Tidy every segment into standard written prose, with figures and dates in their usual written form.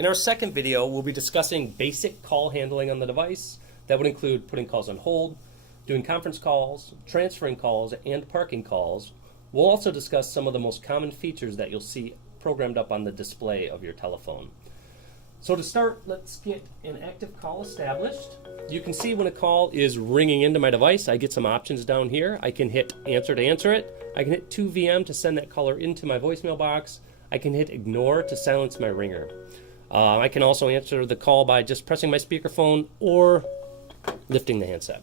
In our second video, we'll be discussing basic call handling on the device. That would include putting calls on hold, doing conference calls, transferring calls, and parking calls. We'll also discuss some of the most common features that you'll see programmed up on the display of your telephone. So to start, let's get an active call established. You can see when a call is ringing into my device, I get some options down here. I can hit answer to answer it. I can hit 2VM to send that caller into my voicemail box. I can hit ignore to silence my ringer. I can also answer the call by just pressing my speakerphone or lifting the handset.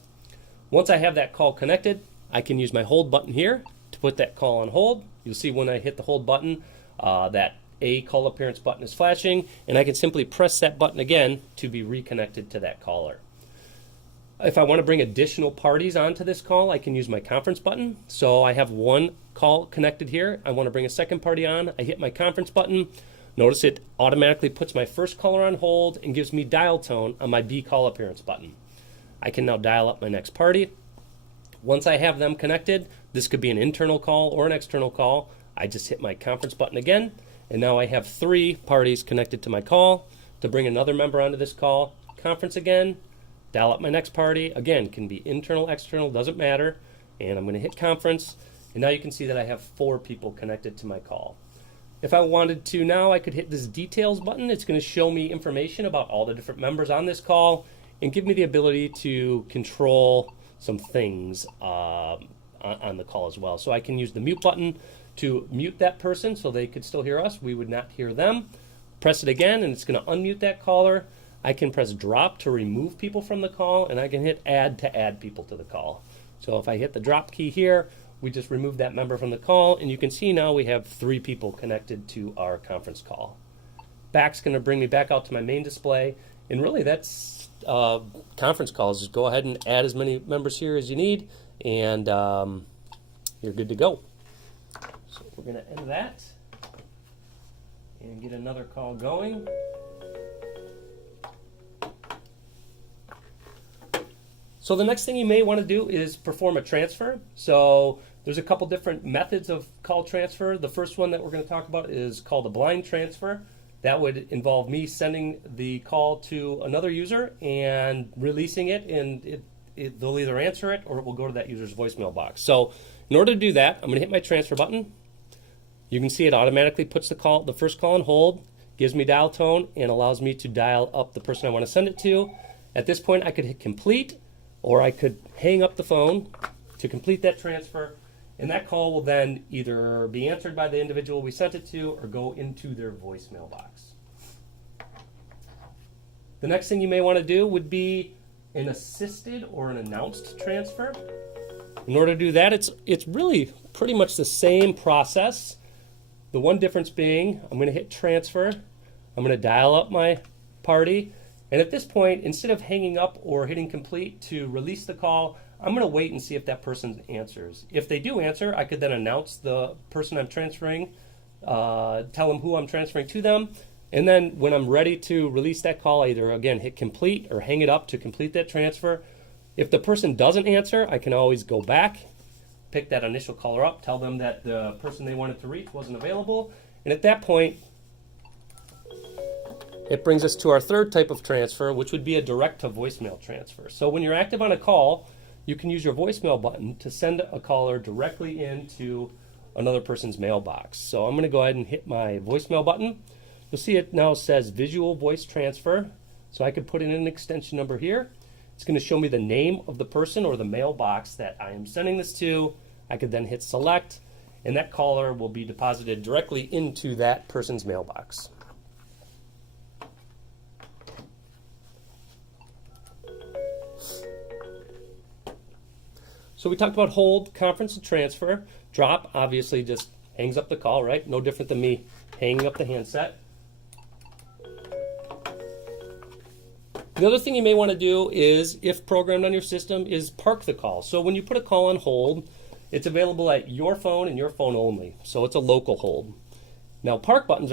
Once I have that call connected, I can use my hold button here to put that call on hold. You'll see when I hit the hold button, that a call appearance button is flashing, and I can simply press that button again to be reconnected to that caller. If I want to bring additional parties onto this call, I can use my conference button. So I have one call connected here. I want to bring a second party on. I hit my conference button. Notice it automatically puts my first caller on hold and gives me dial tone on my B call appearance button. I can now dial up my next party. Once I have them connected, this could be an internal call or an external call. I just hit my conference button again, and now I have 3 parties connected to my call. To bring another member onto this call, conference again, dial up my next party. Again, can be internal, external, doesn't matter. And I'm going to hit conference, and now you can see that I have 4 people connected to my call. If I wanted to now, I could hit this details button. It's going to show me information about all the different members on this call and give me the ability to control some things on the call as well. So I can use the mute button to mute that person so they could still hear us. We would not hear them. Press it again, and it's going to unmute that caller. I can press drop to remove people from the call, and I can hit add to add people to the call. So if I hit the drop key here, we just remove that member from the call, and you can see now we have 3 people connected to our conference call. Back's going to bring me back out to my main display, and really that's conference calls. Just go ahead and add as many members here as you need, and you're good to go. So we're going to end that and get another call going. So the next thing you may want to do is perform a transfer. So there's a couple different methods of call transfer. The first one that we're going to talk about is called a blind transfer. That would involve me sending the call to another user and releasing it, and they'll either answer it or it will go to that user's voicemail box. So in order to do that, I'm going to hit my transfer button. You can see it automatically puts the first call on hold, gives me dial tone, and allows me to dial up the person I want to send it to. At this point, I could hit complete, or I could hang up the phone to complete that transfer, and that call will then either be answered by the individual we sent it to or go into their voicemail box. The next thing you may want to do would be an assisted or an announced transfer. In order to do that, it's really pretty much the same process. The one difference being, I'm going to hit transfer, I'm going to dial up my party, and at this point, instead of hanging up or hitting complete to release the call, I'm going to wait and see if that person answers. If they do answer, I could then announce the person I'm transferring, tell them who I'm transferring to them, and then when I'm ready to release that call, I either, again, hit complete or hang it up to complete that transfer. If the person doesn't answer, I can always go back, pick that initial caller up, tell them that the person they wanted to reach wasn't available, and at that point, it brings us to our third type of transfer, which would be a direct-to-voicemail transfer. So when you're active on a call, you can use your voicemail button to send a caller directly into another person's mailbox. So I'm going to go ahead and hit my voicemail button. You'll see it now says visual voice transfer. So I could put in an extension number here. It's going to show me the name of the person or the mailbox that I am sending this to. I could then hit select, and that caller will be deposited directly into that person's mailbox. So we talked about hold, conference, and transfer. Drop obviously just hangs up the call, right? No different than me hanging up the handset. The other thing you may want to do is, if programmed on your system, is park the call. So when you put a call on hold, it's available at your phone and your phone only. So it's a local hold. Now park buttons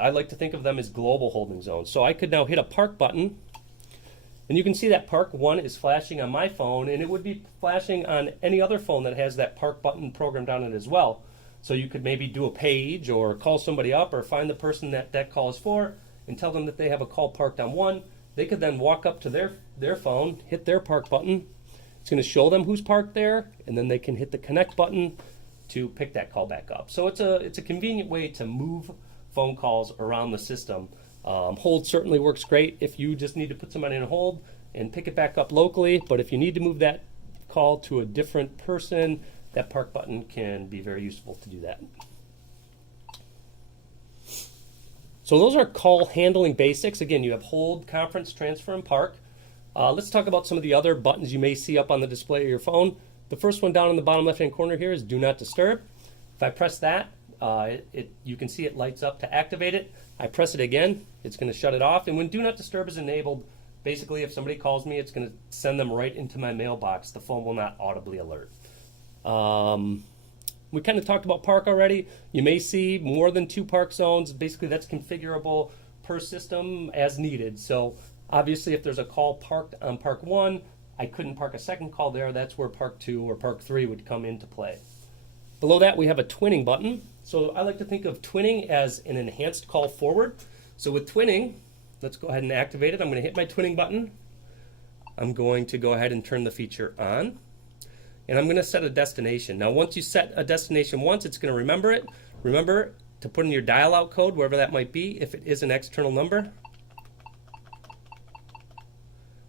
I like to think of them as global holding zones. So I could now hit a park button, and you can see that park 1 is flashing on my phone, and it would be flashing on any other phone that has that park button programmed on it as well. So you could maybe do a page or call somebody up or find the person that call is for, and tell them that they have a call parked on 1. They could then walk up to their phone, hit their park button. It's going to show them who's parked there, and then they can hit the connect button to pick that call back up. So it's a convenient way to move phone calls around the system. Hold certainly works great if you just need to put somebody on hold and pick it back up locally, but if you need to move that call to a different person, that park button can be very useful to do that. So those are call handling basics. Again, you have hold, conference, transfer, and park. Let's talk about some of the other buttons you may see up on the display of your phone. The first one down in the bottom left-hand corner here is Do Not Disturb. If I press that, you can see it lights up to activate it. I press it again, it's going to shut it off. And when Do Not Disturb is enabled, basically if somebody calls me, it's going to send them right into my mailbox. The phone will not audibly alert. We kind of talked about park already. You may see more than 2 park zones. Basically, that's configurable per system as needed. So obviously, if there's a call parked on park 1, I couldn't park a second call there. That's where park 2 or park 3 would come into play. Below that, we have a twinning button. So I like to think of twinning as an enhanced call forward. So with twinning, let's go ahead and activate it. I'm going to hit my twinning button. I'm going to go ahead and turn the feature on. And I'm going to set a destination. Now, once you set a destination once, it's going to remember it. Remember to put in your dial-out code, wherever that might be, if it is an external number.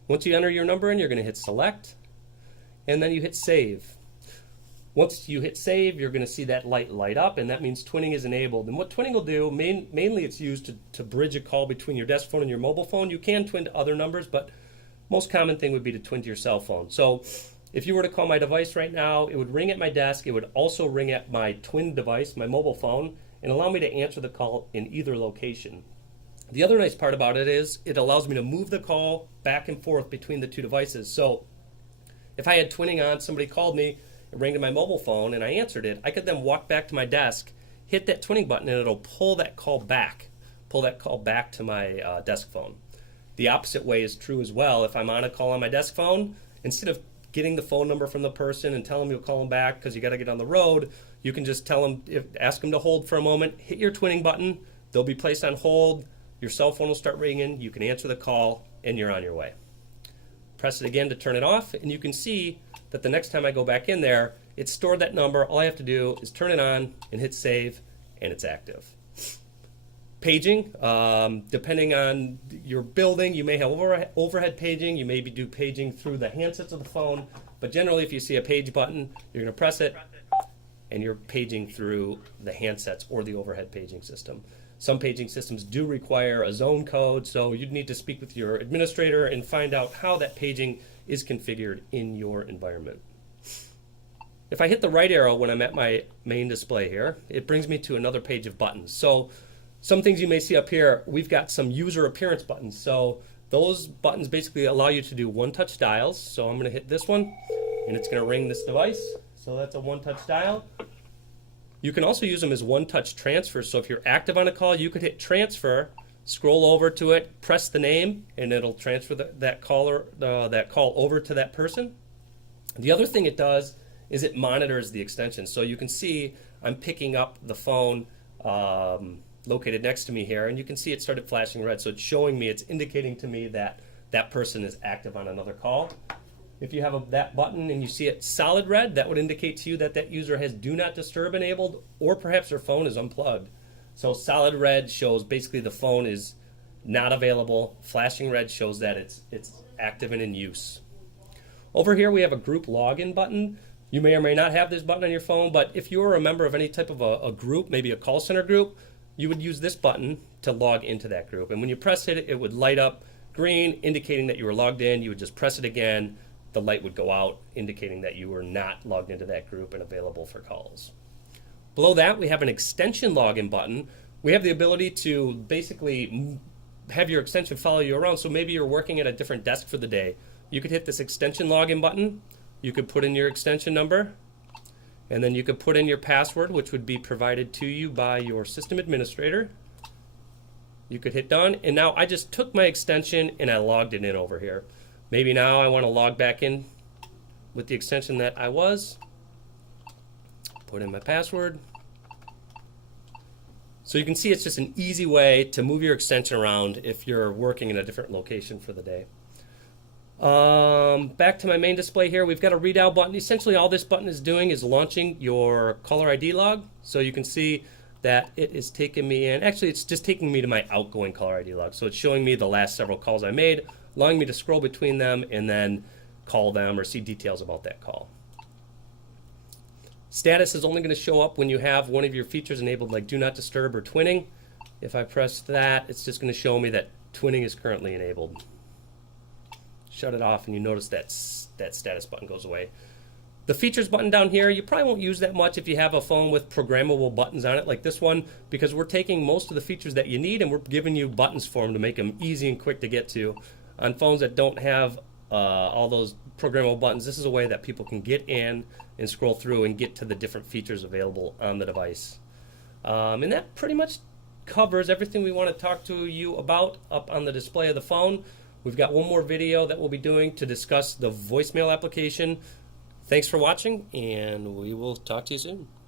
Once you enter your number in, you're going to hit select, and then you hit save. Once you hit save, you're going to see that light up, and that means twinning is enabled. And what twinning will do, mainly it's used to bridge a call between your desk phone and your mobile phone. You can twin to other numbers, but most common thing would be to twin to your cell phone. So if you were to call my device right now, it would ring at my desk. It would also ring at my twin device, my mobile phone, and allow me to answer the call in either location. The other nice part about it is it allows me to move the call back and forth between the 2 devices. So if I had twinning on, somebody called me, it rang to my mobile phone, and I answered it, I could then walk back to my desk, hit that twinning button, and it'll pull that call back to my desk phone. The opposite way is true as well. If I'm on a call on my desk phone, instead of getting the phone number from the person and tell them you'll call them back because you got to get on the road, you can just tell them, ask them to hold for a moment, hit your twinning button, they'll be placed on hold, your cell phone will start ringing, you can answer the call, and you're on your way. Press it again to turn it off, and you can see that the next time I go back in there, it's stored that number. All I have to do is turn it on and hit save, and it's active. Paging, depending on your building, you may have overhead paging, you may do paging through the handsets of the phone, but generally if you see a page button, you're going to press it, and you're paging through the handsets or the overhead paging system. Some paging systems do require a zone code, so you'd need to speak with your administrator and find out how that paging is configured in your environment. If I hit the right arrow when I'm at my main display here, it brings me to another page of buttons. So some things you may see up here, we've got some user appearance buttons. So those buttons basically allow you to do one-touch dials. So I'm going to hit this one, and it's going to ring this device. So that's a one-touch dial. You can also use them as one-touch transfers. So if you're active on a call, you could hit transfer, scroll over to it, press the name, and it'll transfer that call over to that person. The other thing it does is it monitors the extension. So you can see I'm picking up the phone located next to me here, and you can see it started flashing red. So it's showing me, it's indicating to me that that person is active on another call. If you have that button and you see it solid red, that would indicate to you that that user has Do Not Disturb enabled, or perhaps their phone is unplugged. So solid red shows basically the phone is not available. Flashing red shows that it's active and in use. Over here we have a group login button. You may or may not have this button on your phone, but if you're a member of any type of a group, maybe a call center group, you would use this button to log into that group. And when you press it, it would light up green, indicating that you were logged in. You would just press it again. The light would go out, indicating that you were not logged into that group and available for calls. Below that, we have an extension login button. We have the ability to basically have your extension follow you around. So maybe you're working at a different desk for the day. You could hit this extension login button. You could put in your extension number, and then you could put in your password, which would be provided to you by your system administrator. You could hit done, and now I just took my extension and I logged it in over here. Maybe now I want to log back in with the extension that I was. Put in my password. So you can see it's just an easy way to move your extension around if you're working in a different location for the day. Back to my main display here, we've got a redial button. Essentially all this button is doing is launching your caller ID log. So you can see that it is taking me in. Actually, it's just taking me to my outgoing caller ID log. So it's showing me the last several calls I made, allowing me to scroll between them and then call them or see details about that call. Status is only going to show up when you have one of your features enabled, like Do Not Disturb or Twinning. If I press that, it's just going to show me that Twinning is currently enabled. Shut it off and you notice that status button goes away. The features button down here, you probably won't use that much if you have a phone with programmable buttons on it like this one, because we're taking most of the features that you need and we're giving you buttons for them to make them easy and quick to get to. On phones that don't have all those programmable buttons, this is a way that people can get in and scroll through and get to the different features available on the device. And that pretty much covers everything we want to talk to you about up on the display of the phone. We've got one more video that we'll be doing to discuss the voicemail application. Thanks for watching, and we will talk to you soon.